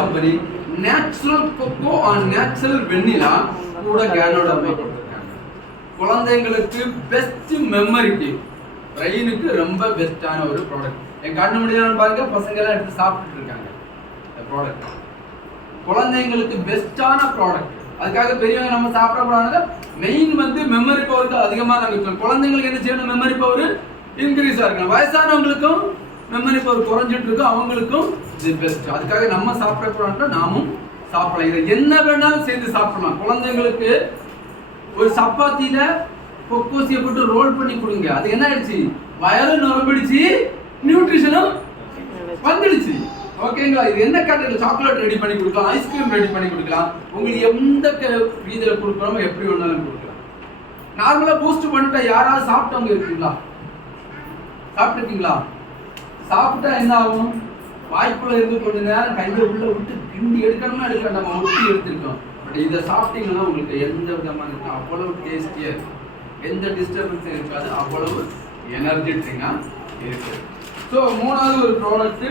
Company natural cocoa and natural vanilla கூட கேனோட கொடுத்துருக்காங்க. குழந்தைங்களுக்கு பெஸ்ட் மெமரிக்கு பிரெயினுக்கு ரொம்ப பெஸ்டான ஒரு ப்ராடக்ட். என் கண்ணு முடியாமல் பாருங்க, பசங்க எல்லாம் எடுத்து சாப்பிட்டுட்டு இருக்காங்க. இந்த ப்ராடக்ட் குழந்தைங்களுக்கு பெஸ்டான ப்ராடக்ட். அதுக்காக பெரியவங்க நம்ம சாப்பிடக்கூடாது. மெயின் வந்து மெமரி பவருக்கு அதிகமாக நாங்கள் சொல்லுவோம். குழந்தைங்களுக்கு என்ன செய்யணும், மெமரி பவர் இன்க்ரீஸாக இருக்கணும். வயசானவங்களுக்கும் மெமரி பவர் குறைஞ்சிட்டு இருக்கும், அவங்களுக்கும் இது பெஸ்ட். அதுக்காக நம்ம சாப்பிடக்கூடாது, நாமும் சாப்பிடலாம். இதை என்ன வேணாலும் சேர்ந்து சாப்பிடலாம். குழந்தைங்களுக்கு ஒரு சப்பாத்தியில கொக்கோசியை போட்டு ரோல் பண்ணி கொடுங்க. அது என்ன ஆயிடுச்சு, வயலும் நிரம்பிடுச்சு, நியூட்ரிஷனும் வந்துடுச்சு. ஓகேங்களா? இது என்ன கேட்டகரியில் சாக்லேட் ரெடி பண்ணி கொடுக்கலாம், ஐஸ்கிரீம் ரெடி பண்ணி கொடுக்கலாம். உங்களுக்கு எந்த ரீதியில் கொடுக்கணுமோ எப்படி வேணாலும் கொடுக்கலாம். நார்மலா பூஸ்ட் பண்ணிட்டா யாராவது சாப்பிட்டவங்க இருக்கீங்களா? சாப்பிட்டுருக்கீங்களா? சாப்பிட்டா என்ன ஆகும், வாய்ப்புல இருந்து கொஞ்ச நேரம் கையில உள்ள விட்டு கிண்டி எடுக்கணும்னா எடுக்க நம்ம ஒட்டி எடுத்துருக்கோம். பட் இதை சாப்பிட்டீங்கன்னா உங்களுக்கு எந்த விதமான அவ்வளவு டேஸ்டியா இருக்கும், எந்த டிஸ்டர்பன்ஸும் இருக்காது, அவ்வளவு எனர்ஜெட்டிக்கா இருக்கு. ஸோ மூணாவது ஒரு ப்ராடக்ட்